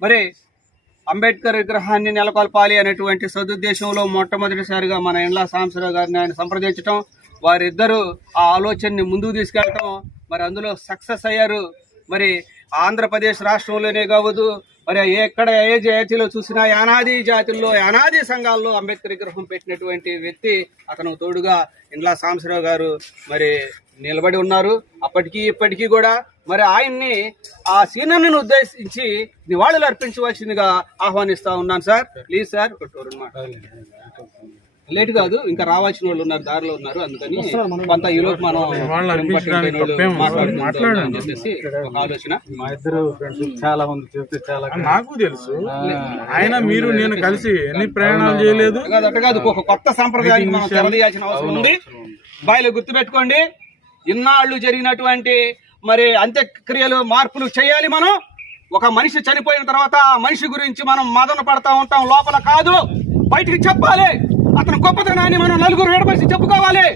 మరి అంబేద్కర్ విగ్రహాన్ని నెలకొల్పాలి అనేటువంటి సదుద్దేశంలో మొట్టమొదటిసారిగా మన ఇండ్ల సాంబశివరావు గారిని ఆయన సంప్రదించడం వారిద్దరూ ఆ ఆలోచనని ముందుకు తీసుకెళ్ళటం మరి అందులో సక్సెస్ అయ్యారు. మరి ఆంధ్రప్రదేశ్ రాష్ట్రంలోనే కావద్దు మరి ఎక్కడ ఏ జాతిలో చూసినా యానాది జాతుల్లో యానాది సంఘాల్లో అంబేద్కర్ విగ్రహం పెట్టినటువంటి వ్యక్తి అతను తోడుగా ఇండ్ల సాంబశివరావు గారు మరి నిలబడి ఉన్నారు. అప్పటికీ ఇప్పటికీ కూడా మరి ఆయన్ని ఆ సీనియర్ని ఉద్దేశించి నివాళులు అర్పించవలసిందిగా ఆహ్వానిస్తా ఉన్నాను సార్. Please sir. లేట్ కాదు ఇంకా రావాల్సిన వాళ్ళు ఉన్నారు దారిలో ఉన్నారు అందుకని కొంత ఈ లోపు మనం. అని చెప్పేసి ఒక ఆలోచన. మా ఇద్దరు ఫ్రెండ్స్ చాలా మంది చెప్తే చాలా నాకు తెలుసు. ఆయన మీరు నేను కలిసి ఎన్ని ప్రయాణాలు చేయలేదు? కాదు అట్ట కాదు. ఒక కొత్త సాంప్రదాయానికి మనం తెరదీయాల్సిన అవసరం ఉంది. బాయిలు గుర్తుపెట్టుకోండి. ఇన్నాళ్ళు జరిగినటువంటి మరి అంత్యక్రియలు మార్పులు చేయాలి మనం. ఒక మనిషి చనిపోయిన తర్వాత ఆ మనిషి గురించి మనం మదన పడతా ఉంటాం లోపల కాదు. బయటికి చెప్పాలి. అతని గొప్పతనాన్ని మనం నలుగురు ఏడపరిచి చెప్పుకోవాలి.